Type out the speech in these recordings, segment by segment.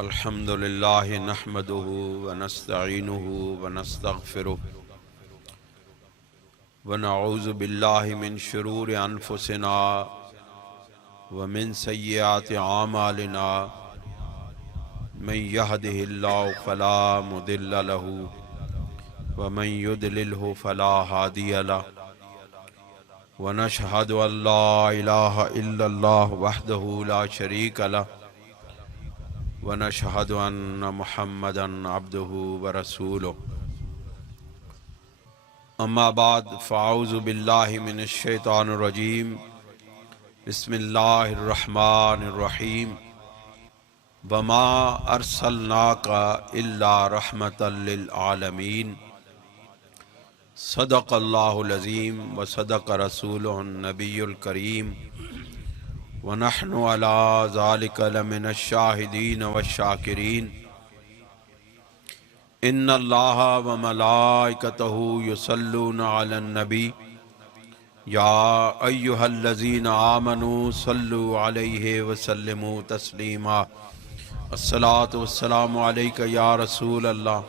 الحمد لله نحمده ونستعينه ونستغفره ونعوذ بالله من شرور أنفسنا ومن سيئات أعمالنا من يهده الله فلا مضل له ومن يضلله فلا هادي له ونشهد أن لا إله إلا الله وحده لا شريك له ونشهد أن محمدًا عبده ورسوله أما بعد فأعوذ بالله من الشيطان الرجيم بسم الله الرحمن الرحيم وما أرسلناك إلا رحمة للعالمين صدق الله العظيم وصدق رسوله النبي الكريم ونحن على ذلك لمن الشاهدين والشاكرين إن الله وملائكته يصلون على النبي يا أيها الذين آمنوا صلوا عليه وسلموا تسليما الصلاة والسلام عليك يا رسول الله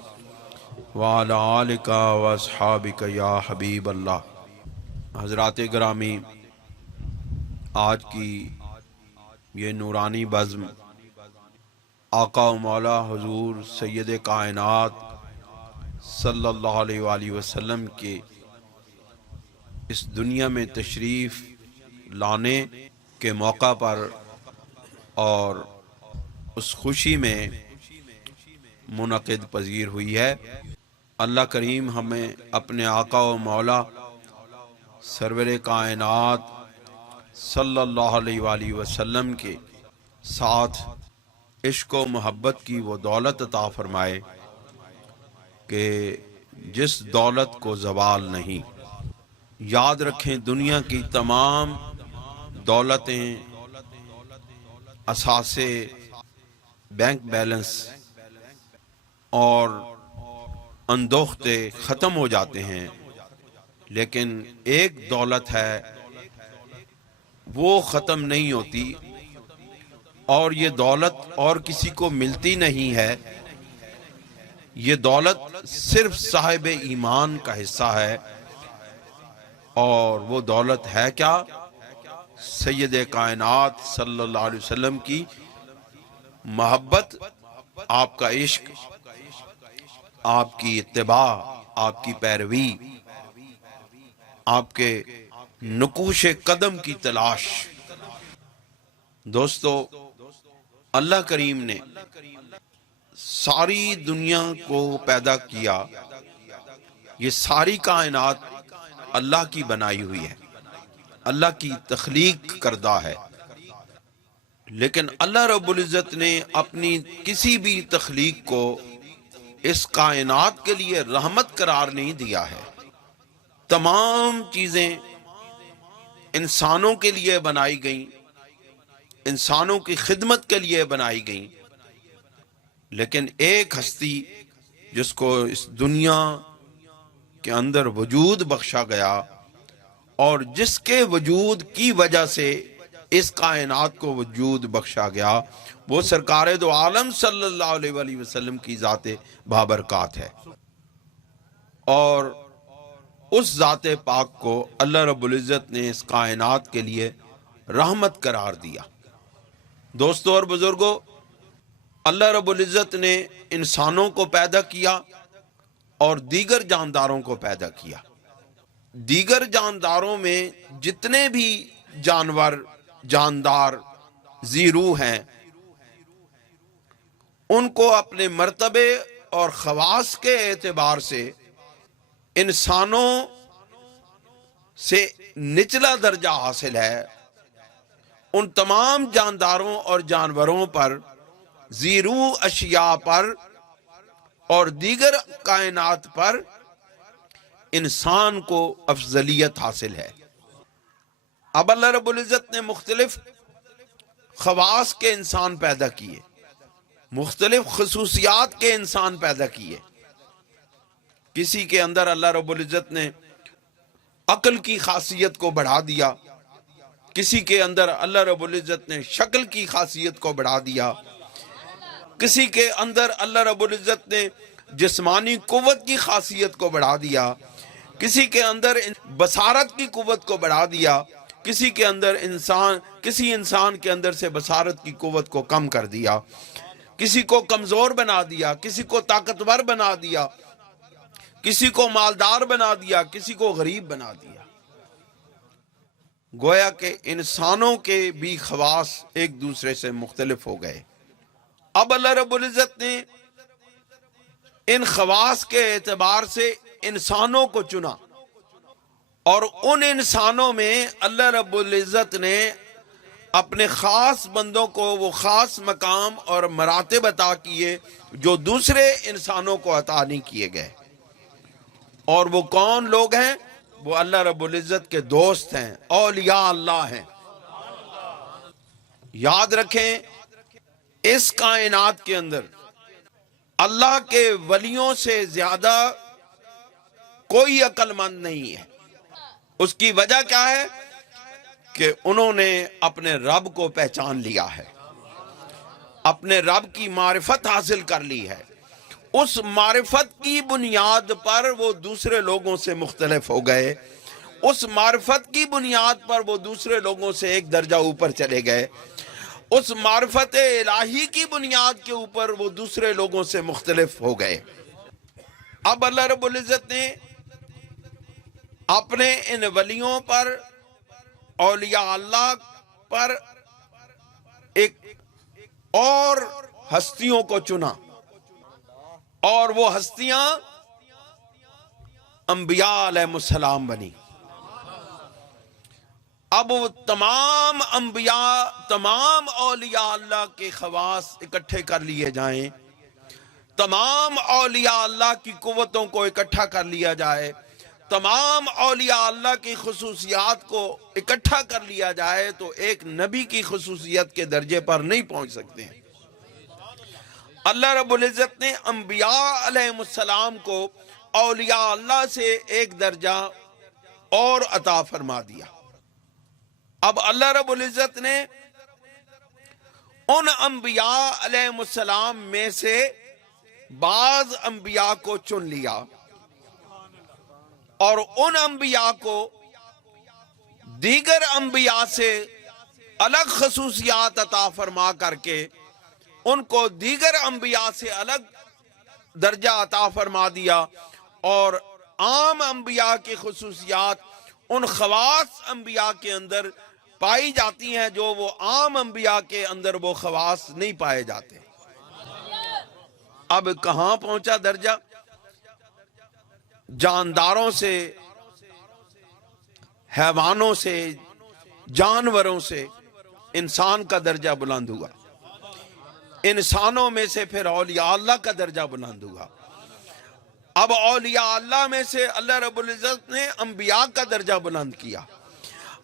وعلى آلك وأصحابك يا حبيب الله۔ حضرات گرامی، آج کی یہ نورانی بزم آقا و مولا حضور سید کائنات صلی اللہ علیہ وآلہ وسلم کے اس دنیا میں تشریف لانے کے موقع پر اور اس خوشی میں منعقد پذیر ہوئی ہے۔ اللہ کریم ہمیں اپنے آقا و مولا سرور کائنات صلی اللہ علیہ وآلہ وسلم کے ساتھ عشق و محبت کی وہ دولت عطا فرمائے کہ جس دولت کو زوال نہیں۔ یاد رکھیں، دنیا کی تمام دولتیں، اثاثے، بینک بیلنس اور اندوختے ختم ہو جاتے ہیں، لیکن ایک دولت ہے وہ ختم نہیں ہوتی، اور یہ دولت اور کسی کو ملتی نہیں ہے۔ یہ دولت صرف صاحب ایمان کا حصہ ہے، اور وہ دولت ہے کیا؟ سید کائنات صلی اللہ علیہ وسلم کی محبت، آپ کا عشق، آپ کی اتباع، آپ کی پیروی، آپ کے نقوش قدم کی تلاش۔ دوستو، اللہ کریم نے ساری دنیا کو پیدا کیا، یہ ساری کائنات اللہ کی بنائی ہوئی ہے، اللہ کی تخلیق کردہ ہے، لیکن اللہ رب العزت نے اپنی کسی بھی تخلیق کو اس کائنات کے لیے رحمت قرار نہیں دیا ہے۔ تمام چیزیں انسانوں کے لیے بنائی گئیں، انسانوں کی خدمت کے لیے بنائی گئیں، لیکن ایک ہستی جس کو اس دنیا کے اندر وجود بخشا گیا اور جس کے وجود کی وجہ سے اس کائنات کو وجود بخشا گیا، وہ سرکار دو عالم صلی اللہ علیہ وآلہ وسلم کی ذات بابرکات ہے، اور اس ذات پاک کو اللہ رب العزت نے اس کائنات کے لیے رحمت قرار دیا۔ دوستو اور بزرگوں، اللہ رب العزت نے انسانوں کو پیدا کیا اور دیگر جانداروں کو پیدا کیا۔ دیگر جانداروں میں جتنے بھی جانور، جاندار، ذی روح ہیں، ان کو اپنے مرتبے اور خواص کے اعتبار سے انسانوں سے نچلا درجہ حاصل ہے۔ ان تمام جانداروں اور جانوروں پر، ذی روح اشیاء پر اور دیگر کائنات پر انسان کو افضلیت حاصل ہے۔ اب اللہ رب العزت نے مختلف خواص کے انسان پیدا کیے، مختلف خصوصیات کے انسان پیدا کیے۔ کسی کے اندر اللہ رب العزت نے عقل کی خاصیت کو بڑھا دیا، کسی کے اندر اللہ رب العزت نے شکل کی خاصیت کو بڑھا دیا، کسی کے اندر اللہ رب العزت نے جسمانی قوت کی خاصیت کو بڑھا دیا، کسی کے اندر بصارت کی قوت کو بڑھا دیا، کسی انسان کے اندر سے بصارت کی قوت کو کم کر دیا، کسی کو کمزور بنا دیا، کسی کو طاقتور بنا دیا، کسی کو مالدار بنا دیا، کسی کو غریب بنا دیا۔ گویا کہ انسانوں کے بھی خواص ایک دوسرے سے مختلف ہو گئے۔ اب اللہ رب العزت نے ان خواص کے اعتبار سے انسانوں کو چنا، اور ان انسانوں میں اللہ رب العزت نے اپنے خاص بندوں کو وہ خاص مقام اور مراتب عطا کیے جو دوسرے انسانوں کو عطا نہیں کیے گئے۔ اور وہ کون لوگ ہیں؟ وہ اللہ رب العزت کے دوست ہیں، اولیاء اللہ ہیں۔ یاد رکھیں، اس کائنات کے اندر اللہ کے ولیوں سے زیادہ کوئی عقل مند نہیں ہے۔ اس کی وجہ کیا ہے؟ کہ انہوں نے اپنے رب کو پہچان لیا ہے، اپنے رب کی معرفت حاصل کر لی ہے۔ اس معرفت کی بنیاد پر وہ دوسرے لوگوں سے مختلف ہو گئے، اس معرفت کی بنیاد پر وہ دوسرے لوگوں سے ایک درجہ اوپر چلے گئے، اس معرفت الہی کی بنیاد کے اوپر وہ دوسرے لوگوں سے مختلف ہو گئے۔ اب اللہ رب العزت نے اپنے ان ولیوں پر، اولیاء اللہ پر، ایک اور ہستیوں کو چنا، اور وہ ہستیاں انبیاء علیہ السلام بنی۔ اب وہ تمام انبیاء، تمام اولیاء اللہ کے خواص اکٹھے کر لیے جائیں، تمام اولیاء اللہ کی قوتوں کو اکٹھا کر لیا جائے، تمام اولیاء اللہ کی خصوصیات کو اکٹھا کر لیا جائے، تو ایک نبی کی خصوصیت کے درجے پر نہیں پہنچ سکتے ہیں۔ اللہ رب العزت نے انبیاء علیہ السلام کو اولیاء اللہ سے ایک درجہ اور عطا فرما دیا۔ اب اللہ رب العزت نے ان انبیاء علیہ السلام میں سے بعض انبیاء کو چن لیا، اور ان انبیاء کو دیگر انبیاء سے الگ خصوصیات عطا فرما کر کے ان کو دیگر انبیاء سے الگ درجہ عطا فرما دیا، اور عام انبیاء کی خصوصیات ان خواص انبیاء کے اندر پائی جاتی ہیں جو وہ عام انبیاء کے اندر وہ خواص نہیں پائے جاتے۔ اب کہاں پہنچا درجہ؟ جانداروں سے، حیوانوں سے، جانوروں سے انسان کا درجہ بلند ہوا، انسانوں میں سے پھر اولیاء اللہ کا درجہ بلند ہوا۔ اب اولیاء اللہ میں سے اللہ رب العزت نے انبیاء کا درجہ بلند کیا۔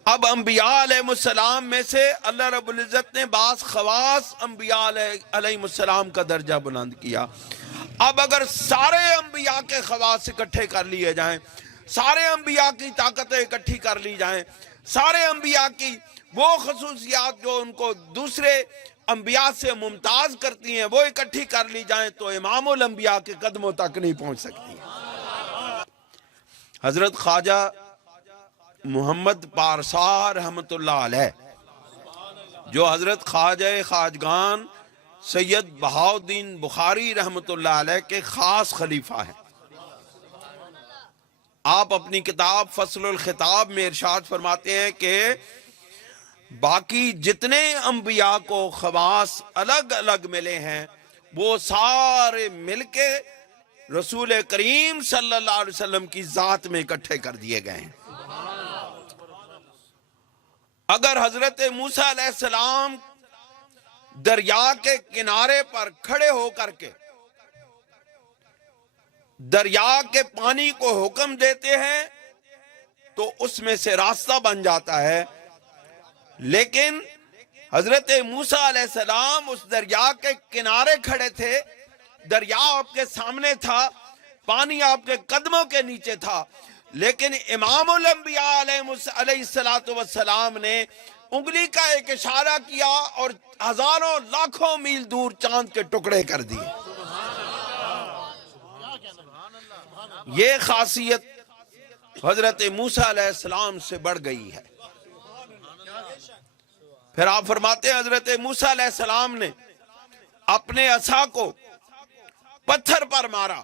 اب انبیاء علیہ السلام میں سے اللہ رب العزت نے بعض خواص انبیاء علیہ السلام کا درجہ بلند کیا۔ اب اگر سارے انبیاء کے خواص اکٹھے کر لیے جائیں، سارے انبیاء کی طاقتیں اکٹھی کر لی جائیں، سارے انبیاء کی وہ خصوصیات جو ان کو دوسرے انبیاء سے ممتاز کرتی ہیں وہ اکٹھی کر لی جائیں، تو امام الانبیاء کے قدموں تک نہیں پہنچ سکتی۔ حضرت خواجہ محمد پارسا رحمت اللہ علیہ، جو حضرت خواجہ خواجگان سید بہاؤالدین بخاری رحمت اللہ علیہ کے خاص خلیفہ ہیں، آپ اپنی کتاب فصل الخطاب میں ارشاد فرماتے ہیں کہ باقی جتنے انبیاء کو خواص الگ الگ ملے ہیں وہ سارے مل کے رسول کریم صلی اللہ علیہ وسلم کی ذات میں اکٹھے کر دیے گئے ہیں۔ اگر حضرت موسیٰ علیہ السلام دریا کے کنارے پر کھڑے ہو کر کے دریا کے پانی کو حکم دیتے ہیں تو اس میں سے راستہ بن جاتا ہے، لیکن حضرت موسیٰ علیہ السلام اس دریا کے کنارے کھڑے تھے، دریا آپ کے سامنے تھا، پانی آپ کے قدموں کے نیچے تھا، لیکن امام الانبیاء علیہ السلام نے انگلی کا ایک اشارہ کیا اور ہزاروں لاکھوں میل دور چاند کے ٹکڑے کر دیے۔ یہ خاصیت حضرت موسیٰ علیہ السلام سے بڑھ گئی ہے۔ پھر آپ فرماتے ہیں حضرت موسیٰ علیہ السلام نے اپنے عصا کو پتھر پر مارا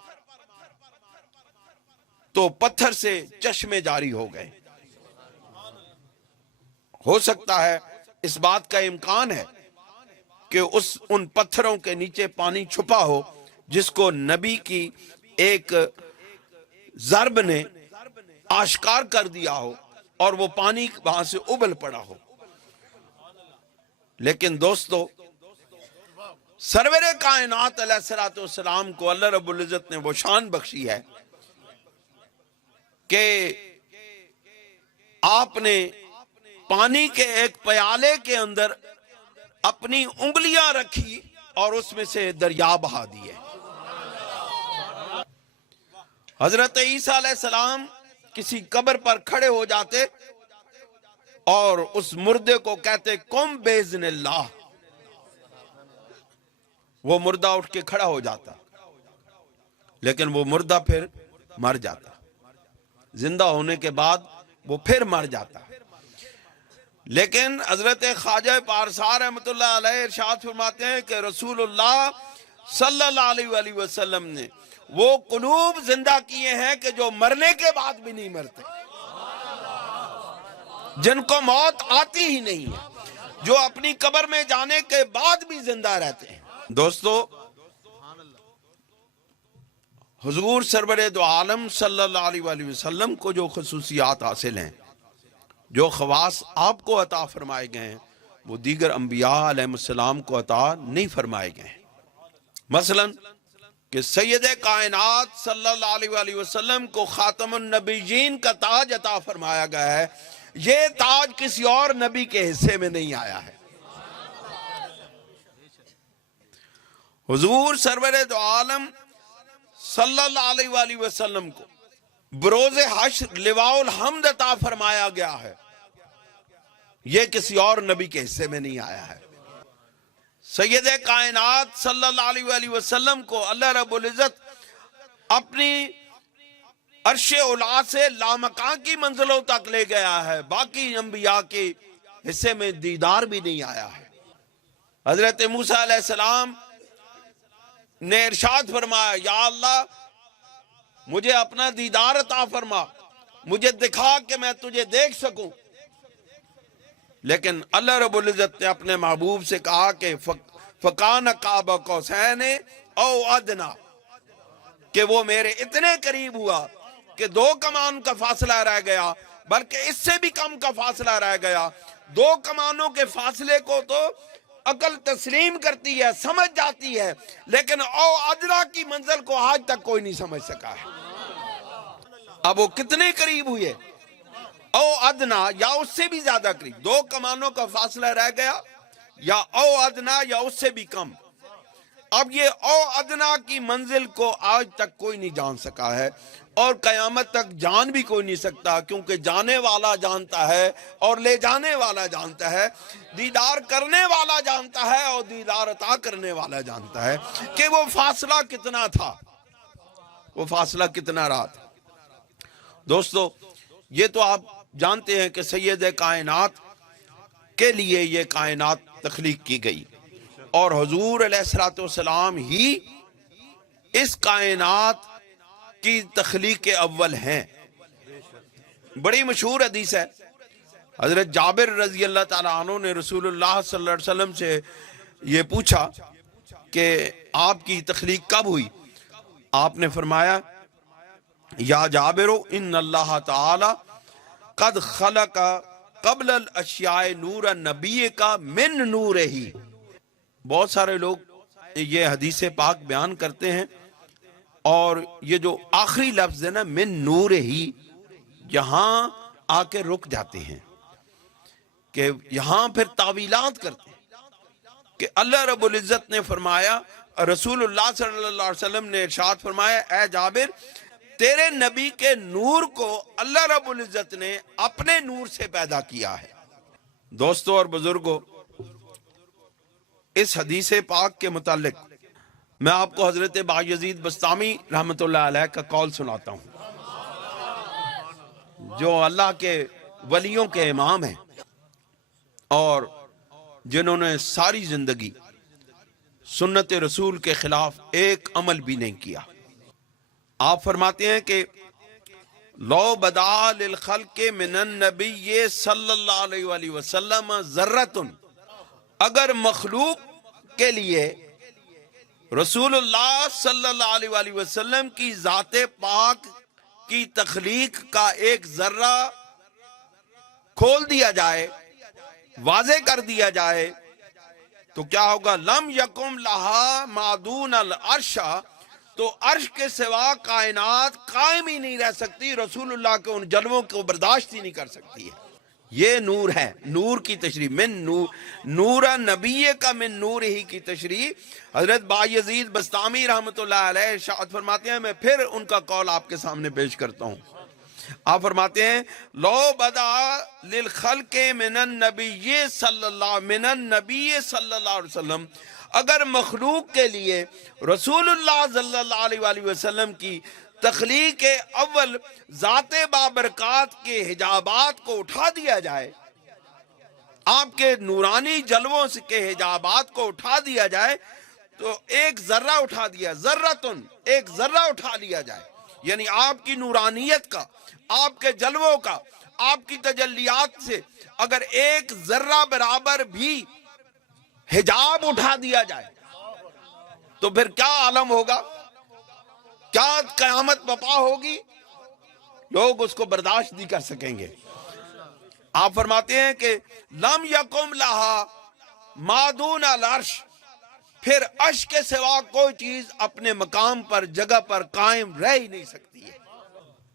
تو پتھر سے چشمے جاری ہو گئے۔ ہو سکتا ہے، اس بات کا امکان ہے کہ ان پتھروں کے نیچے پانی چھپا ہو جس کو نبی کی ایک ضرب نے آشکار کر دیا ہو اور وہ پانی وہاں سے ابل پڑا ہو۔ لیکن دوستو، سرور کائنات علیہ الصلوۃ والسلام کو اللہ رب العزت نے وہ شان بخشی ہے کہ آپ نے پانی کے ایک پیالے کے اندر اپنی انگلیاں رکھی اور اس میں سے دریا بہا دیے۔ حضرت عیسیٰ علیہ السلام کسی قبر پر کھڑے ہو جاتے اور اس مردے کو کہتے قم باذن اللہ، وہ مردہ اٹھ کے کھڑا ہو جاتا، لیکن وہ مردہ پھر مر جاتا، زندہ ہونے کے بعد وہ پھر مر جاتا۔ لیکن حضرت خواجہ پارسا رحمۃ اللہ علیہ ارشاد فرماتے ہیں کہ رسول اللہ صلی اللہ علیہ وآلہ وسلم نے وہ قلوب زندہ کیے ہیں کہ جو مرنے کے بعد بھی نہیں مرتے، جن کو موت آتی ہی نہیں ہے، جو اپنی قبر میں جانے کے بعد بھی زندہ رہتے ہیں۔ دوستو، حضور سرور دو عالم صلی اللہ علیہ وآلہ وسلم کو جو خصوصیات حاصل ہیں، جو خواص آپ کو عطا فرمائے گئے ہیں، وہ دیگر انبیاء علیہ السلام کو عطا نہیں فرمائے گئے ہیں۔ مثلا کہ سید کائنات صلی اللہ علیہ وآلہ وسلم کو خاتم النبیین کا تاج عطا فرمایا گیا ہے، یہ تاج کسی اور نبی کے حصے میں نہیں آیا ہے۔ حضور سرور دو عالم صلی اللہ علیہ وآلہ وسلم کو بروز حشر لواء الحمد عطا فرمایا گیا ہے، یہ کسی اور نبی کے حصے میں نہیں آیا ہے۔ سید کائنات صلی اللہ علیہ وآلہ وسلم کو اللہ رب العزت اپنی عرش اولا سے لامکان کی منزلوں تک لے گیا ہے، باقی انبیاء کے حصے میں دیدار بھی نہیں آیا ہے۔ حضرت موسیٰ علیہ السلام نے ارشاد فرمایا، یا اللہ مجھے اپنا دیدار عطا فرما، مجھے دکھا کہ میں تجھے دیکھ سکوں۔ لیکن اللہ رب العزت نے اپنے محبوب سے کہا کہ فَقَانَ قَابَ قَوْسَيْنِ او ادنا، کہ وہ میرے اتنے قریب ہوا کہ 2 کمان کا فاصلہ رہ گیا، بلکہ اس سے بھی کم کا فاصلہ رہ گیا۔ 2 کمانوں کے فاصلے کو تو عقل تسلیم کرتی ہے، سمجھ جاتی ہے، لیکن او ادنا کی منزل کو آج تک کوئی نہیں سمجھ سکا ہے۔ اب وہ کتنے قریب ہوئے؟ او ادنا، یا اس سے بھی زیادہ قریب، 2 کمانوں کا فاصلہ رہ گیا، یا او ادنا یا اس سے بھی کم۔ اب یہ او ادنا کی منزل کو آج تک کوئی نہیں جان سکا ہے، اور قیامت تک جان بھی کوئی نہیں سکتا، کیونکہ جانے والا جانتا ہے اور لے جانے والا جانتا ہے، دیدار کرنے والا جانتا ہے اور دیدار عطا کرنے والا جانتا ہے کہ وہ فاصلہ کتنا تھا، وہ فاصلہ کتنا رہا تھا۔ دوستو، یہ تو آپ جانتے ہیں کہ سید کائنات کے لیے یہ کائنات تخلیق کی گئی، اور حضور علیہ الصلوۃ والسلام ہی اس کائنات کی تخلیق اول ہیں۔ بڑی مشہور حدیث ہے، حضرت جابر رضی اللہ تعالیٰ عنہ نے رسول اللہ صلی اللہ علیہ وسلم سے یہ پوچھا کہ آپ کی تخلیق کب ہوئی؟ آپ نے فرمایا، یا جابر ان اللہ تعالی قد خلق قبل الاشیاء نور نبی کا من نور ہی۔ بہت سارے لوگ یہ حدیث پاک بیان کرتے ہیں، اور یہ جو آخری لفظ ہے نا من نور ہی، یہاں آ کے رک جاتے ہیں، کہ یہاں پھر تعویلات کرتے ہیں کہ اللہ رب العزت نے فرمایا، رسول اللہ صلی اللہ علیہ وسلم نے ارشاد فرمایا، اے جابر تیرے نبی کے نور کو اللہ رب العزت نے اپنے نور سے پیدا کیا ہے۔ دوستوں اور بزرگوں، اس حدیث پاک کے متعلق میں آپ کو حضرت بایزید بسطامی رحمۃ اللہ علیہ کا قول سناتا ہوں، جو اللہ کے ولیوں کے امام ہیں اور جنہوں نے ساری زندگی سنت رسول کے خلاف ایک عمل بھی نہیں کیا۔ آپ فرماتے ہیں کہ لو بدا للخلق من النبی صلی اللہ علیہ وآلہ وسلم ذرۃ، اگر مخلوق کے لیے رسول اللہ صلی اللہ علیہ وآلہ وسلم کی ذات پاک کی تخلیق کا ایک ذرہ کھول دیا جائے، واضح کر دیا جائے، تو کیا ہوگا؟ لم یکم لہا معدون العرش، تو عرش کے سوا کائنات قائم ہی نہیں رہ سکتی، رسول اللہ کے ان جلووں کو برداشت ہی نہیں کر سکتی ہے۔ یہ نور ہے، نور کی تشریح، من نور نبی کا من نور ہی کی تشریح حضرت بایزید بسطامی رحمۃ اللہ علیہ ارشاد فرماتے ہیں۔ میں پھر ان کا قول آپ کے سامنے پیش کرتا ہوں۔ آپ فرماتے ہیں لو بدا للخلق من النبی صلی اللہ علیہ وسلم، اگر مخلوق کے لیے رسول اللہ صلی اللہ علیہ وآلہ وسلم کی تخلیق اول ذات بابرکات کے حجابات کو اٹھا دیا جائے، آپ کے نورانی جلووں سے کے حجابات کو اٹھا دیا جائے، تو ایک ذرہ اٹھا دیا، ذرۃن، ایک ذرہ اٹھا لیا جائے، یعنی آپ کی نورانیت کا، آپ کے جلووں کا، آپ کی تجلیات سے اگر ایک ذرہ برابر بھی حجاب اٹھا دیا جائے تو پھر کیا عالم ہوگا، کیا قیامت بپا ہوگی، لوگ اس کو برداشت نہیں کر سکیں گے۔ آپ فرماتے ہیں کہ لم یکم لہا معدون العرش، پھر عرش کے سوا کوئی چیز اپنے مقام پر، جگہ پر قائم رہ ہی نہیں سکتی ہے۔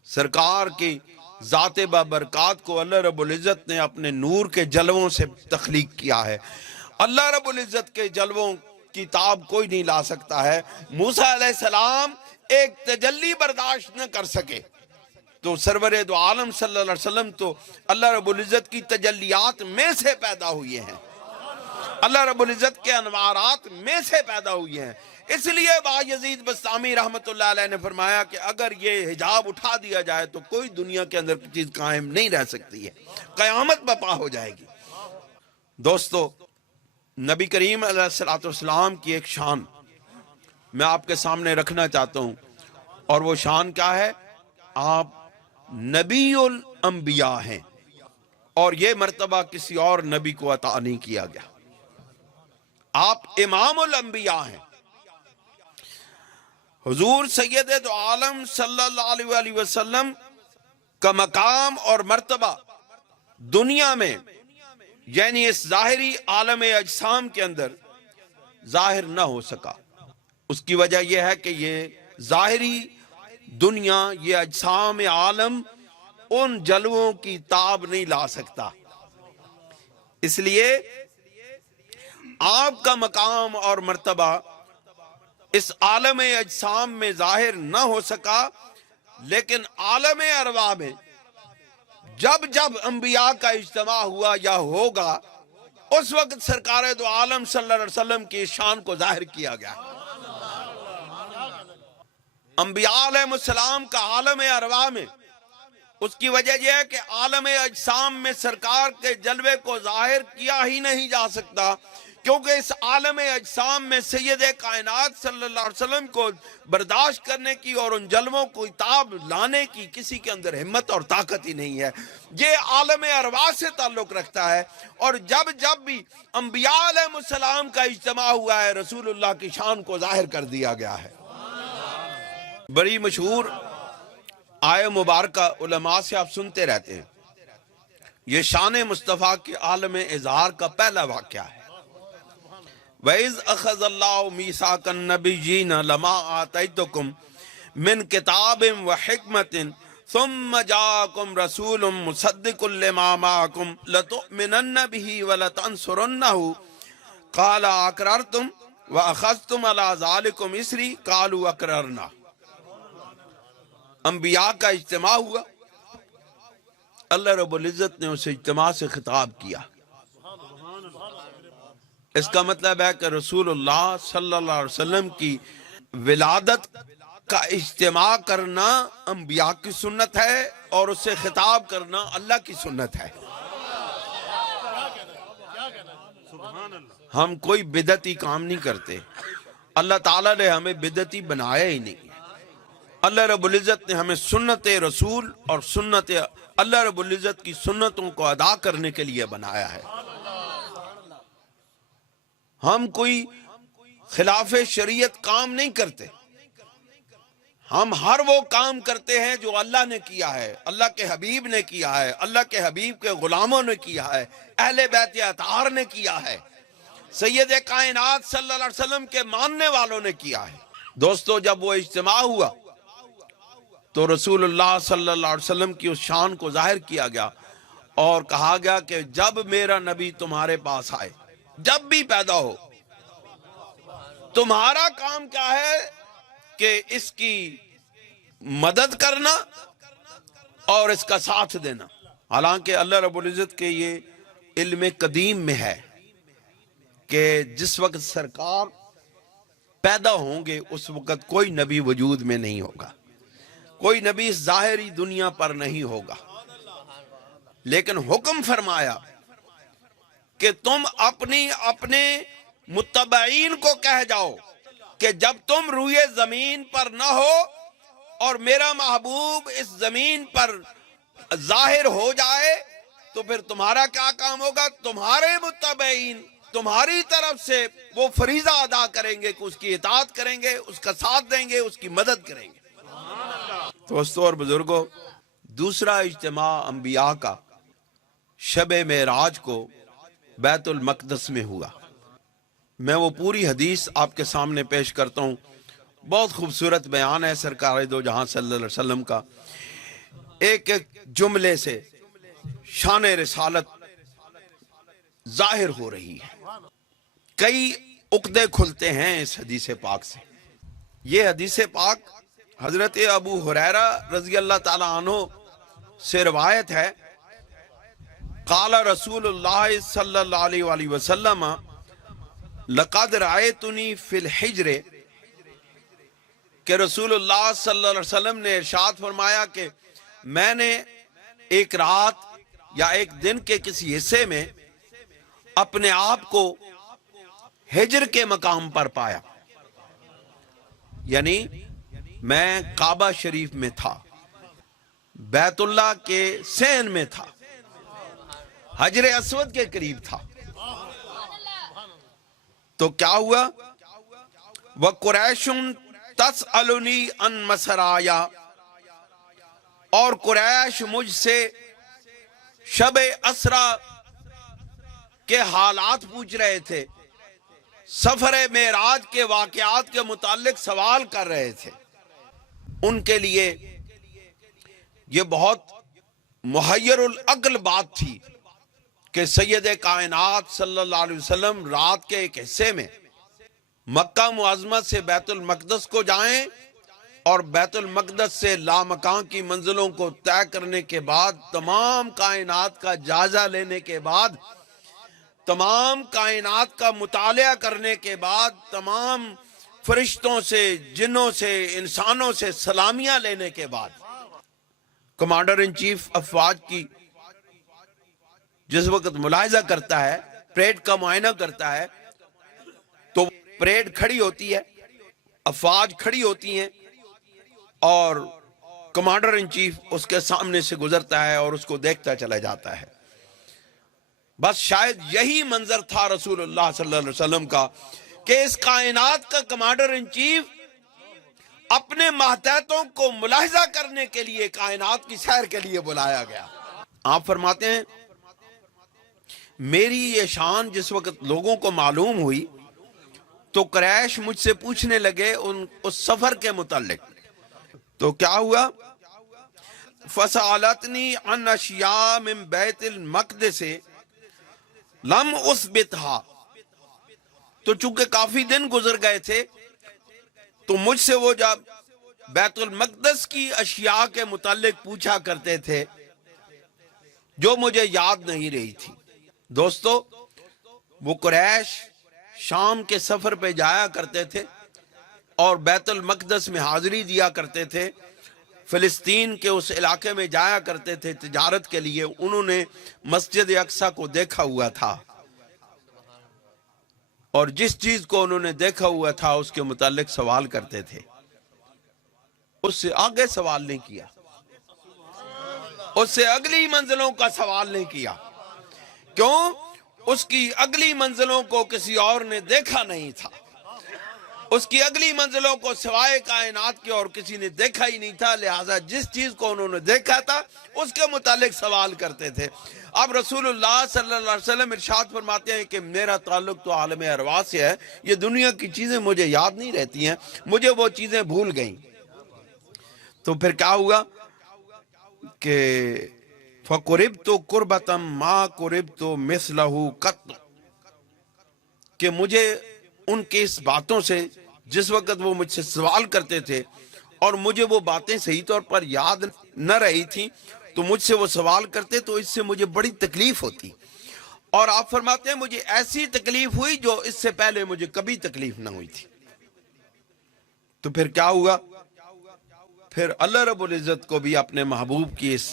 سرکار کی ذات بابرکات کو اللہ رب العزت نے اپنے نور کے جلووں سے تخلیق کیا ہے۔ اللہ رب العزت کے جلووں کی تاب کوئی نہیں لا سکتا ہے۔ موسیٰ علیہ السلام ایک تجلی برداشت نہ کر سکے تو سرور دو عالم صلی اللہ علیہ وسلم تو اللہ رب العزت کی تجلیات میں سے پیدا ہوئے ہیں، اللہ رب العزت کے انوارات میں سے پیدا ہوئی ہیں۔ اس لیے بایزید بسطامی رحمۃ اللہ علیہ نے فرمایا کہ اگر یہ حجاب اٹھا دیا جائے تو کوئی دنیا کے اندر چیز قائم نہیں رہ سکتی ہے، قیامت برپا ہو جائے گی۔ دوستو، نبی کریم علیہ الصلوۃ والسلام کی ایک شان میں آپ کے سامنے رکھنا چاہتا ہوں، اور وہ شان کیا ہے؟ آپ نبی الانبیاء ہیں، اور یہ مرتبہ کسی اور نبی کو عطا نہیں کیا گیا۔ آپ امام الانبیاء ہیں۔ حضور سید دو عالم صلی اللہ علیہ وآلہ وسلم کا مقام اور مرتبہ دنیا میں، یعنی اس ظاہری عالم اجسام کے اندر ظاہر نہ ہو سکا۔ اس کی وجہ یہ ہے کہ یہ ظاہری دنیا، یہ اجسام عالم ان جلووں کی تاب نہیں لا سکتا، اس لیے آپ کا مقام اور مرتبہ اس عالم اجسام میں ظاہر نہ ہو سکا، لیکن عالم ارواح میں جب جب انبیاء کا اجتماع ہوا یا ہوگا، اس وقت سرکار دو عالم صلی اللہ علیہ وسلم کی شان کو ظاہر کیا گیا۔ انبیاء علیہ السلام کا عالم ارواح میں، اس کی وجہ یہ ہے کہ عالم اجسام میں سرکار کے جلوے کو ظاہر کیا ہی نہیں جا سکتا، کیونکہ اس عالم اجسام میں سید کائنات صلی اللہ علیہ وسلم کو برداشت کرنے کی اور ان جلووں کو تاب لانے کی کسی کے اندر ہمت اور طاقت ہی نہیں ہے۔ یہ عالم ارواح سے تعلق رکھتا ہے، اور جب جب بھی انبیاء علیہ السلام کا اجتماع ہوا ہے، رسول اللہ کی شان کو ظاہر کر دیا گیا ہے۔ بڑی مشہور آیہ مبارکہ علماء سے آپ سنتے رہتے ہیں، یہ شان مصطفیٰ کے عالم اظہار کا پہلا واقعہ ہے۔ وَإِذْ أَخَذَ اللَّهُ مِيثَاقَ النَّبِيِّينَ لَمَا آتَيْتُكُم مِّن كِتَابٍ وَحِكْمَةٍ ثُمَّ جَاءَكُمْ رَسُولٌ مُصَدِّقٌ لِّمَا مَعَكُمْ لَتُؤْمِنَنَّ بِهِ وَلَتَنصُرُنَّهُ قَالَ أَقْرَرْتُمْ وَأَخَذْتُمْ عَلَىٰ ذَلِكُمْ إِصْرِي قَالُوا أَقْرَرْنَا۔ انبیاء کا اجتماع ہوا، اللہ رب العزت نے اسے اجتماع سے خطاب کیا، اس کا مطلب ہے کہ رسول اللہ صلی اللہ علیہ وسلم کی ولادت کا اجتماع کرنا انبیاء کی سنت ہے اور اس سے خطاب کرنا اللہ کی سنت ہے۔ ہم کوئی بدعتی کام نہیں کرتے، اللہ تعالیٰ نے ہمیں بدعتی بنایا ہی نہیں۔ اللہ رب العزت نے ہمیں سنت رسول اور سنت اللہ رب العزت کی سنتوں کو ادا کرنے کے لیے بنایا ہے۔ ہم کوئی خلاف شریعت کام نہیں کرتے، ہم ہر وہ کام کرتے ہیں جو اللہ نے کیا ہے، اللہ کے حبیب نے کیا ہے، اللہ کے حبیب کے غلاموں نے کیا ہے، اہل بیت اطہار نے کیا ہے، سید کائنات صلی اللہ علیہ وسلم کے ماننے والوں نے کیا ہے۔ دوستو، جب وہ اجتماع ہوا تو رسول اللہ صلی اللہ علیہ وسلم کی اس شان کو ظاہر کیا گیا اور کہا گیا کہ جب میرا نبی تمہارے پاس آئے، جب بھی پیدا ہو، تمہارا کام کیا ہے کہ اس کی مدد کرنا اور اس کا ساتھ دینا۔ حالانکہ اللہ رب العزت کے یہ علم قدیم میں ہے کہ جس وقت سرکار پیدا ہوں گے اس وقت کوئی نبی وجود میں نہیں ہوگا، کوئی نبی ظاہری دنیا پر نہیں ہوگا، لیکن حکم فرمایا کہ تم اپنے متبعین کو کہہ جاؤ کہ جب تم روئے زمین پر نہ ہو اور میرا محبوب اس زمین پر ظاہر ہو جائے تو پھر تمہارا کیا کام ہوگا؟ تمہارے متبعین تمہاری طرف سے وہ فریضہ ادا کریں گے کہ اس کی اطاعت کریں گے، اس کا ساتھ دیں گے، اس کی مدد کریں گے۔ دوستو اور بزرگوں، دوسرا اجتماع انبیاء کا شب معراج کو بیت المقدس میں ہوا۔ میں وہ پوری حدیث آپ کے سامنے پیش کرتا ہوں، بہت خوبصورت بیان ہے سرکار دو جہاں صلی اللہ علیہ وسلم کا۔ ایک ایک جملے سے شان رسالت ظاہر ہو رہی ہے، کئی عقدے کھلتے ہیں اس حدیث پاک سے۔ یہ حدیث پاک حضرت ابو ہریرہ رضی اللہ تعالی عنہ سے روایت ہے، قال رسول اللہ صلی اللہ علیہ وآلہ وسلم لقد رأیتنی فی الحجر، کہ رسول اللہ صلی اللہ علیہ وسلم نے ارشاد فرمایا کہ میں نے ایک رات یا ایک دن کے کسی حصے میں اپنے آپ کو ہجر کے مقام پر پایا، یعنی میں کعبہ شریف میں تھا، بیت اللہ کے سین میں تھا، حجر اسود کے قریب تھا۔ تو کیا ہوا؟ وَقُرَيْشٌ تَسْأَلُنِي عَنْ مَسْرَایَا، اور قریش مجھ سے شب اسرا کے حالات پوچھ رہے تھے، سفر معراج کے واقعات کے متعلق سوال کر رہے تھے۔ ان کے لیے یہ بہت محیر العقل بات تھی کہ سید کائنات صلی اللہ علیہ وسلم رات کے ایک حصے میں مکہ معظمہ سے بیت المقدس کو جائیں اور بیت المقدس سے لامکان کی منزلوں کو طے کرنے کے بعد، تمام کائنات کا جائزہ لینے کے بعد، تمام کائنات کا مطالعہ کرنے کے بعد، تمام فرشتوں سے، جنوں سے، انسانوں سے سلامیاں لینے کے بعد، کمانڈر ان چیف افواج کی جس وقت ملاحظہ کرتا ہے، پریڈ کا معائنہ کرتا ہے، تو پریڈ کھڑی ہوتی ہے، افواج کھڑی ہوتی ہیں اور کمانڈر ان چیف اس کے سامنے سے گزرتا ہے اور اس کو دیکھتا چلا جاتا ہے۔ بس شاید یہی منظر تھا رسول اللہ صلی اللہ علیہ وسلم کا کہ اس کائنات کا کمانڈر ان چیف اپنے ماتحتوں کو ملاحظہ کرنے کے لیے کائنات کی سیر کے لیے بلایا گیا۔ آپ فرماتے ہیں میری یہ شان جس وقت لوگوں کو معلوم ہوئی تو قریش مجھ سے پوچھنے لگے اس سفر کے متعلق۔ تو کیا ہوا؟ فَسَأَلَتْنِي عَنْ أَشْيَاءَ مِنْ بَيْتِ الْمَقْدِسِ لَمْ أُثْبِتْهَا، تو چونکہ کافی دن گزر گئے تھے تو مجھ سے وہ جب بیت المقدس کی اشیاء کے متعلق پوچھا کرتے تھے جو مجھے یاد نہیں رہی تھی۔ دوستو، وہ قریش شام کے سفر پہ جایا کرتے تھے اور بیت المقدس میں حاضری دیا کرتے تھے، فلسطین کے اس علاقے میں جایا کرتے تھے تجارت کے لیے، انہوں نے مسجد اقصی کو دیکھا ہوا تھا، اور جس چیز کو انہوں نے دیکھا ہوا تھا اس کے متعلق سوال کرتے تھے، اس سے آگے سوال نہیں کیا، اس سے اگلی منزلوں کا سوال نہیں کیا، کیوں؟ اس کی اگلی منزلوں کو کسی اور نے دیکھا نہیں تھا، اس کی اگلی منزلوں کو سوائے کائنات کے اور کسی نے دیکھا ہی نہیں تھا، لہٰذا جس چیز کو انہوں نے دیکھا تھا اس کے متعلق سوال کرتے تھے۔ اب رسول اللہ صلی اللہ علیہ وسلم ارشاد فرماتے ہیں کہ میرا تعلق تو عالم ارواح سے ہے، یہ دنیا کی چیزیں مجھے یاد نہیں رہتی ہیں، مجھے وہ چیزیں بھول گئیں۔ تو پھر کیا ہوا کہ فَقُرِبْتُ قُرْبَةً مَا قُرِبْتُ مِثْلَهُ قَطُّ، کہ مجھے ان کی اس باتوں سے جس وقت وہ مجھ سے سوال کرتے تھے اور مجھے وہ باتیں صحیح طور پر یاد نہ رہی تھیں تو مجھ سے وہ سوال کرتے تو اس سے مجھے بڑی تکلیف ہوتی، اور آپ فرماتے ہیں مجھے ایسی تکلیف ہوئی جو اس سے پہلے مجھے کبھی تکلیف نہ ہوئی تھی۔ تو پھر کیا ہوا؟ پھر اللہ رب العزت کو بھی اپنے محبوب کی اس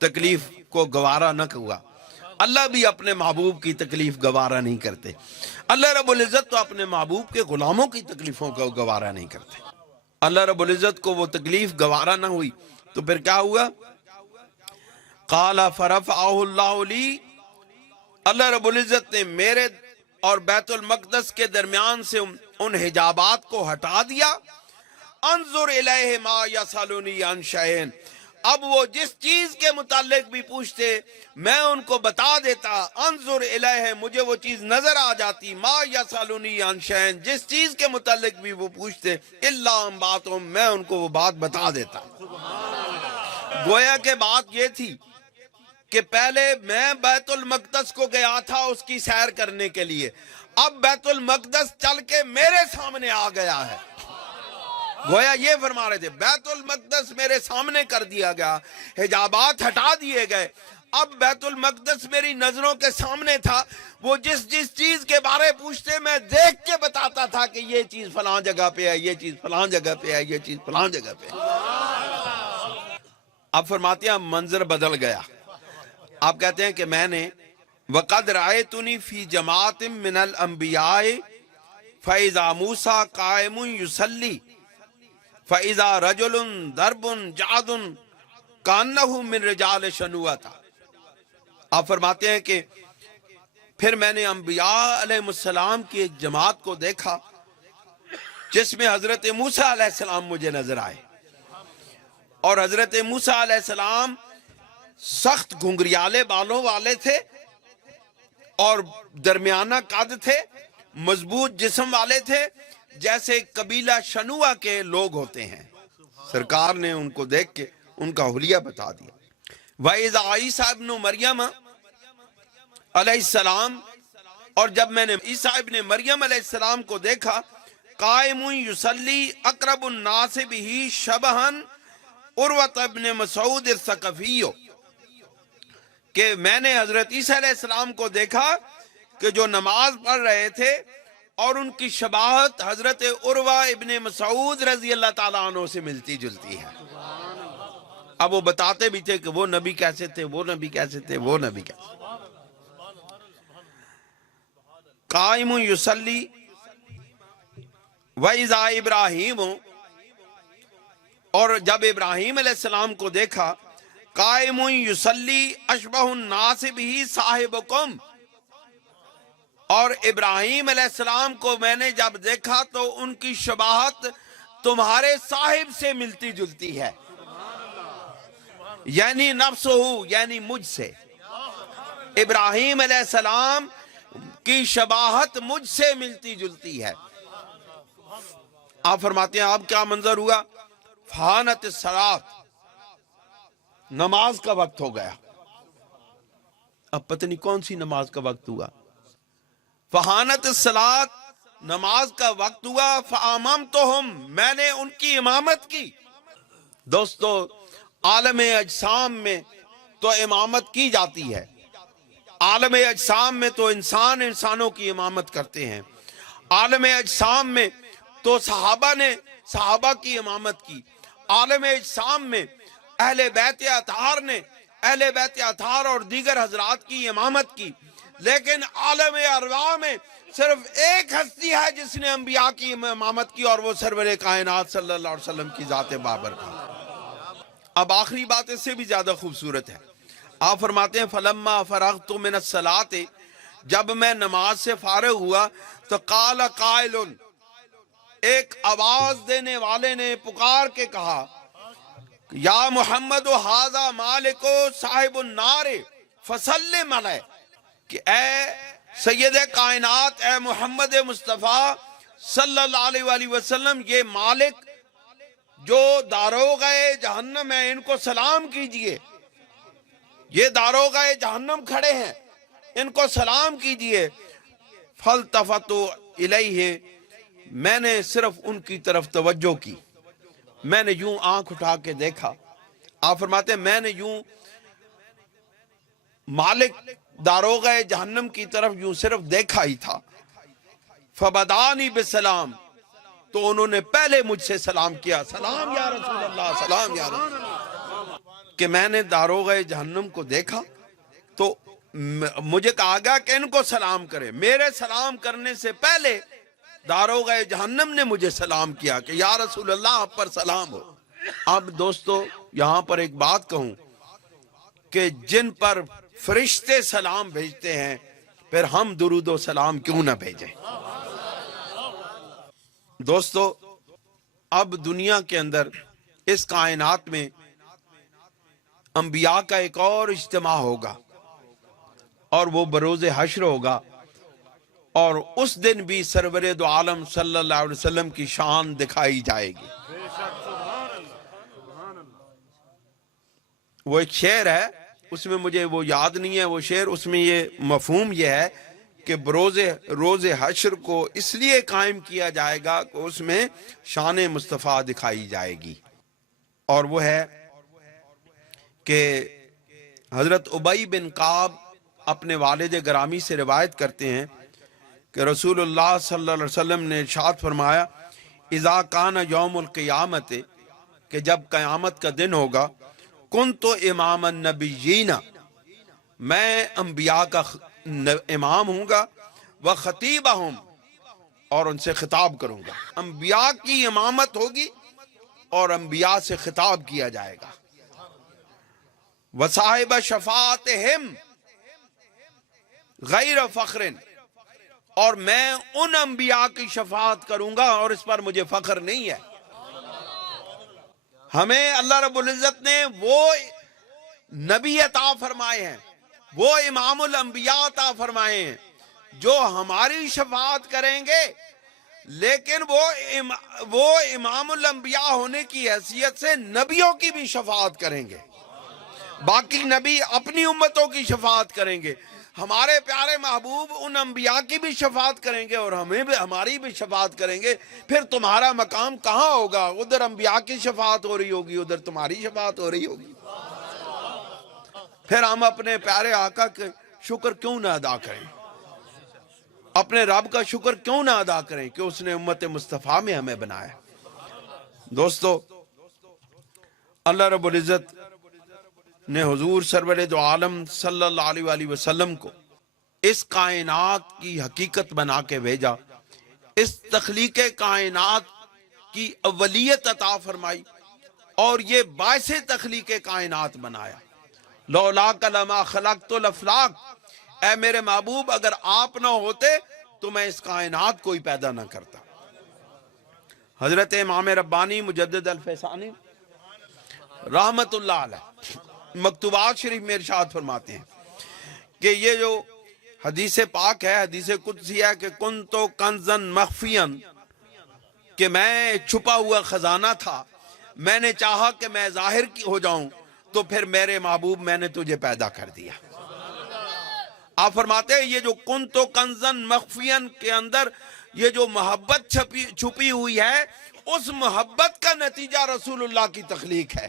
تکلیف کو گوارا نہ ہوا، اللہ بھی اپنے محبوب کی تکلیف گوارا نہیں کرتے، اللہ رب العزت تو اپنے محبوب کے غلاموں کی تکلیفوں کو گوارا نہیں کرتے، اللہ رب العزت کو وہ تکلیف گوارا نہ ہوئی تو پھر کیا ہوا؟ قال فرفعہ اللہ لی، اللہ رب العزت نے میرے اور بیت المقدس کے درمیان سے ان حجابات کو ہٹا دیا، انظر الیہ ما یسألونی عن شیئن، اب وہ جس چیز کے متعلق بھی پوچھتے میں ان کو بتا دیتا، انظر الیہ مجھے وہ چیز نظر آ جاتی، ما یسألونی عن شیئن جس چیز کے متعلق بھی وہ پوچھتے الا انباتہم میں ان کو وہ بات بتا دیتا۔ گویا کہ بات یہ تھی کہ پہلے میں بیت المقدس کو گیا تھا اس کی سیر کرنے کے لیے، اب بیت المقدس چل کے میرے سامنے آ گیا ہے، گویا یہ فرما رہے تھے بیت المقدس میرے سامنے کر دیا گیا، حجابات ہٹا دیے گئے، اب بیت المقدس میری نظروں کے سامنے تھا، وہ جس چیز کے بارے پوچھتے میں دیکھ کے بتاتا تھا کہ یہ چیز فلاں جگہ پہ ہے، یہ چیز فلاں جگہ پہ ہے، یہ چیز فلاں جگہ پہ ہے۔ اب فرماتے ہیں منظر بدل گیا، آپ کہتے ہیں کہ میں نے وَقَدْ رَأَيْتُنِي فِي جَمَاعَةٍ مِّنَ الْأَنْبِيَاءِ فَإِذَا مُوسَىٰ قَائِمٌ يُصَلِّي فَإِذَا رَجُلٌ ضَرْبٌ جَعْدٌ كَأَنَّهُ مِنْ رِجَالِ شَنُوَةَ، آپ فرماتے ہیں کہ پھر میں نے انبیاء علیہ السلام کی ایک جماعت کو دیکھا جس میں حضرت موسیٰ علیہ السلام مجھے نظر آئے، اور حضرت موسیٰ علیہ السلام سخت گھنگریالے بالوں والے تھے اور درمیانہ قد تھے، مضبوط جسم والے تھے، جیسے قبیلہ شنوہ کے لوگ ہوتے ہیں۔ سرکار نے ان کو دیکھ کے ان کا حلیہ بتا دیا۔ وَإِذَا عِیسیٰ ابن مریم علیہ السلام، اور جب میں نے عیسیٰ ابن مریم علیہ السلام کو دیکھا، قائم یصلی اقرب الناس بہ شبہن عروۃ ابن مسعود الثقفی، کہ میں نے حضرت عیسیٰ علیہ السلام کو دیکھا کہ جو نماز پڑھ رہے تھے اور ان کی شباہت حضرت عروہ ابن مسعود رضی اللہ تعالیٰ عنہ سے ملتی جلتی ہے۔ اب وہ بتاتے بھی تھے کہ وہ نبی کیسے تھے، وہ نبی کیسے تھے، وہ نبی کیسے تھے۔ قائم یصلی وَإِذَا ابراہیم، اور جب ابراہیم علیہ السلام کو دیکھا، قائم یصلی اشبہ الناس بہ صاحبکم، اور ابراہیم علیہ السلام کو میں نے جب دیکھا تو ان کی شباہت تمہارے صاحب سے ملتی جلتی ہے، یعنی نفسہ، یعنی مجھ سے، ابراہیم علیہ السلام کی شباہت مجھ سے ملتی جلتی ہے۔ آپ فرماتے ہیں اب کیا منظر ہوا؟ فحانت الصلاۃ، نماز کا وقت ہو گیا، اب پتہ نہیں کون سی نماز کا وقت ہوا۔ فحانت الصلاۃ، نماز کا وقت ہوا، فاممتہم، میں نے ان کی امامت کی۔ دوستو عالم اجسام میں تو امامت کی جاتی ہے، عالم اجسام میں تو انسانوں کی امامت کرتے ہیں، عالم اجسام میں تو صحابہ کی امامت کی، عالم اجسام میں اہل بیت اطہار نے اہل بیت اطہار اور دیگر حضرات کی امامت کی، لیکن عالم ارواح میں صرف ایک ہستی ہے جس نے انبیاء کی امامت کی، اور وہ سرور کائنات صلی اللہ علیہ وسلم کی ذات بابر کی۔ اب آخری بات اس سے بھی زیادہ خوبصورت ہے، آپ فرماتے ہیں فلما فرغت من الصلاۃ، جب میں نماز سے فارغ ہوا تو قال قائل، ایک آواز دینے والے نے پکار کے کہا، یا محمد ھذا مالک صاحب النار فسلم علیہ، کہ اے سید کائنات، اے محمد مصطفیٰ صلی اللہ علیہ وآلہ وسلم، یہ مالک جو داروغہ جہنم ہے ان کو سلام کیجئے، یہ داروغہ جہنم کھڑے ہیں ان کو سلام کیجئے۔ فالتفت الیہ، میں نے صرف ان کی طرف توجہ کی، میں نے یوں آنکھ اٹھا کے دیکھا، آپ فرماتے ہیں میں نے یوں مالک داروغہ جہنم کی طرف یوں صرف دیکھا ہی تھا، فبدانی بسلام، تو انہوں نے پہلے مجھ سے سلام کیا، سلام یا رسول اللہ، سلام یا رسول اللہ، کہ میں نے داروغہ جہنم کو دیکھا تو مجھے کہا گیا کہ ان کو سلام کرے، میرے سلام کرنے سے پہلے داروغہ جہنم نے مجھے سلام کیا کہ یا رسول اللہ آپ پر سلام ہو۔ اب دوستو یہاں پر ایک بات کہوں کہ جن پر فرشتے سلام بھیجتے ہیں پھر ہم درود و سلام کیوں نہ بھیجیں؟ دوستو اب دنیا کے اندر اس کائنات میں انبیاء کا ایک اور اجتماع ہوگا، اور وہ بروز حشر ہوگا، اور اس دن بھی سرور دو عالم صلی اللہ علیہ وسلم کی شان دکھائی جائے گی۔ وہ ایک شعر ہے، اس میں مجھے وہ یاد نہیں ہے وہ شعر، اس میں یہ مفہوم یہ ہے کہ روز حشر کو اس لیے قائم کیا جائے گا کہ اس میں شان مصطفیٰ دکھائی جائے گی، اور وہ ہے کہ حضرت ابی بن کعب اپنے والد گرامی سے روایت کرتے ہیں کہ رسول اللہ صلی اللہ علیہ وسلم نے ارشاد فرمایا، اذا کان یوم القیامت، کہ جب قیامت کا دن ہوگا، کنت امام النبیین، میں انبیاء کا امام ہوں گا، وخطیبہم، اور ان سے خطاب کروں گا، انبیاء کی امامت ہوگی اور انبیاء سے خطاب کیا جائے گا، وصاحب شفاعتہم غیر فخر، اور میں ان انبیاء کی شفاعت کروں گا اور اس پر مجھے فخر نہیں ہے۔ ہمیں اللہ رب العزت نے وہ نبی عطا فرمائے ہیں، وہ امام الانبیاء عطا فرمائے ہیں جو ہماری شفاعت کریں گے، لیکن وہ امام الانبیاء ہونے کی حیثیت سے نبیوں کی بھی شفاعت کریں گے، باقی نبی اپنی امتوں کی شفاعت کریں گے، ہمارے پیارے محبوب ان انبیاء کی بھی شفاعت کریں گے اور ہماری بھی شفاعت کریں گے۔ پھر تمہارا مقام کہاں ہوگا؟ ادھر انبیاء کی شفاعت ہو رہی ہوگی، ادھر تمہاری شفاعت ہو رہی ہوگی، پھر ہم اپنے پیارے آقا کے شکر کیوں نہ ادا کریں، اپنے رب کا شکر کیوں نہ ادا کریں کہ اس نے امت مصطفیٰ میں ہمیں بنایا۔ دوستو اللہ رب العزت نے حضور سرور دو عالم صلی اللہ علیہ وآلہ وسلم کو اس کائنات کی حقیقت بنا کے بھیجا، اس تخلیق کائنات کی اولیت عطا فرمائی اور یہ باعث تخلیق کائنات بنایا۔ لولاک لما خلقت الافلاک، اے میرے محبوب اگر آپ نہ ہوتے تو میں اس کائنات کو ہی پیدا نہ کرتا۔ حضرت امام ربانی مجدد الفیسانی رحمت اللہ علیہ مکتوبات شریف میں ارشاد فرماتے ہیں کہ یہ جو حدیث پاک ہے، حدیث قدسی ہے کہ کنتو کنزن مخفین، کہ میں چھپا ہوا خزانہ تھا، میں نے چاہا کہ میں ظاہر ہو جاؤں تو پھر میرے محبوب میں نے تجھے پیدا کر دیا۔ آپ فرماتے ہیں یہ جو کنتو کنزن مخفین کے اندر یہ جو محبت چھپی ہوئی ہے، اس محبت کا نتیجہ رسول اللہ کی تخلیق ہے۔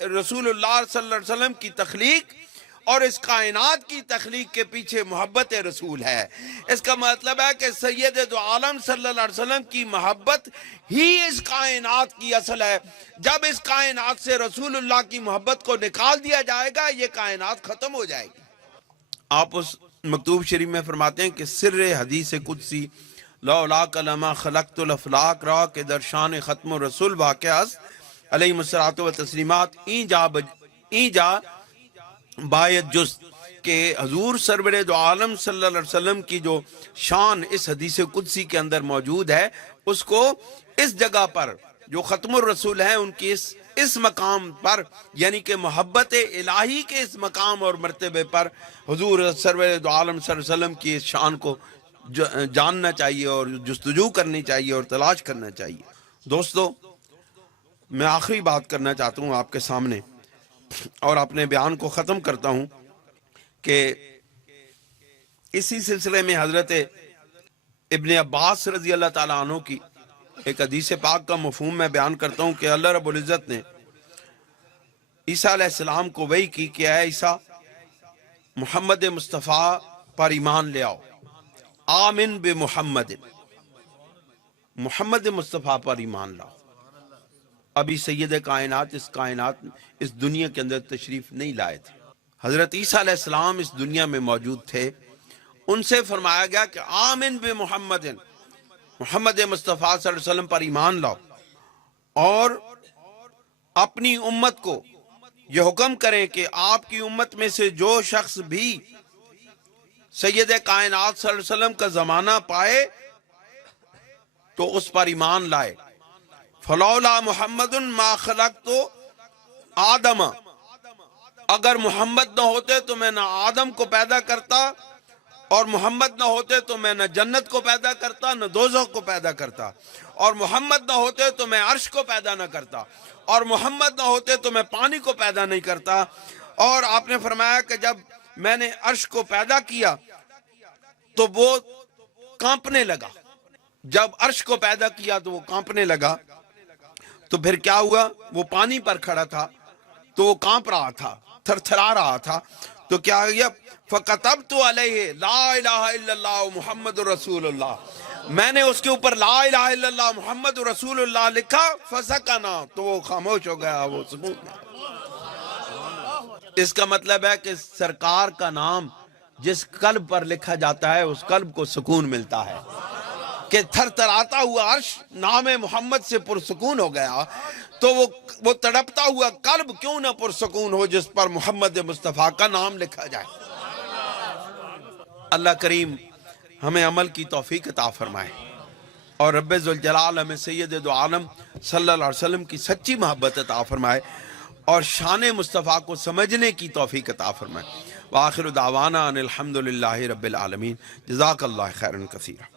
رسول اللہ صلی اللہ علیہ وسلم کی تخلیق اور اس کائنات کی تخلیق کے پیچھے محبت رسول ہے۔ اس کا مطلب ہے کہ سید دو عالم صلی اللہ علیہ وسلم کی محبت ہی اس کائنات کی اصل ہے۔ جب اس کائنات سے رسول اللہ کی محبت کو نکال دیا جائے گا یہ کائنات ختم ہو جائے گی۔ آپ اس مکتوب شریف میں فرماتے ہیں کہ سر حدیث قدسی لولاک لما خلقت الافلاق را کے در شان ختم الرسول واقع است علیہ الصلوۃ والتسلیمات این جا باید جست، کہ حضور سرور دو عالم صلی اللہ علیہ وسلم کی جو شان اس حدیث قدسی کے اندر موجود ہے اس کو اس جگہ پر جو ختم الرسول ہیں ان کی اس مقام پر، یعنی کہ محبت الہی کے اس مقام اور مرتبے پر حضور سرور دو عالم صلی اللہ علیہ وسلم کی اس شان کو جاننا چاہیے اور جستجو کرنی چاہیے اور تلاش کرنا چاہیے۔ دوستو، میں آخری بات کرنا چاہتا ہوں آپ کے سامنے اور اپنے بیان کو ختم کرتا ہوں کہ اسی سلسلے میں حضرت ابن عباس رضی اللہ تعالیٰ عنہ کی ایک حدیث پاک کا مفہوم میں بیان کرتا ہوں کہ اللہ رب العزت نے عیسیٰ علیہ السلام کو وحی کی کہ اے عیسیٰ محمد مصطفیٰ پر ایمان لے آؤ، آمن بمحمد، محمد مصطفیٰ پر ایمان لاؤ۔ ابھی سید کائنات اس دنیا کے اندر تشریف نہیں لائے تھے، حضرت عیسیٰ علیہ السلام اس دنیا میں موجود تھے، ان سے فرمایا گیا کہ آمن بمحمد، محمد مصطفیٰ صلی اللہ علیہ وسلم پر ایمان لاؤ، اور اپنی امت کو یہ حکم کریں کہ آپ کی امت میں سے جو شخص بھی سید کائنات صلی اللہ علیہ وسلم کا زمانہ پائے تو اس پر ایمان لائے۔ فلولا محمد ما خلقت آدم، اگر محمد نہ ہوتے تو میں نہ آدم کو پیدا کرتا، اور محمد نہ ہوتے تو میں نہ جنت کو پیدا کرتا نہ دوزخ کو پیدا کرتا، اور محمد نہ ہوتے تو میں عرش کو پیدا نہ کرتا، اور محمد نہ ہوتے تو میں پانی کو پیدا نہیں کرتا۔ اور آپ نے فرمایا کہ جب میں نے عرش کو پیدا کیا تو وہ کانپنے لگا، جب عرش کو پیدا کیا تو وہ کانپنے لگا، تو پھر کیا ہوا؟ وہ پانی پر کھڑا تھا تو وہ کانپ رہا تھا، تھر تھرا رہا تھا، تو کیا گیا؟ فَكَتَبْتُ عَلَيْهِ لَا إِلَهَ إِلَّا اللَّهُ مُحَمَّدٌ رَسُولُ اللَّهِ، میں نے اس کے اوپر لا الہ الا اللہ محمد رسول اللہ لکھا، فَسَكَنَا، تو وہ خاموش ہو گیا، وہ سکون میں۔ اس کا مطلب ہے کہ سرکار کا نام جس قلب پر لکھا جاتا ہے اس قلب کو سکون ملتا ہے، کہ تھر تھراتا ہوا عرش نام محمد سے پرسکون ہو گیا، تو وہ تڑپتا ہوا قلب کیوں نہ پرسکون ہو جس پر محمد مصطفیٰ کا نام لکھا جائے۔ اللہ کریم ہمیں عمل کی توفیق عطا فرمائے، اور رب ذوالجلال ہمیں سید دو عالم صلی اللہ علیہ وسلم کی سچی محبت عطا فرمائے اور شان مصطفیٰ کو سمجھنے کی توفیق عطا فرمائے۔ وآخر دعوانا ان الحمدللہ رب العالمین۔ جزاک اللہ خیرا کثیرا۔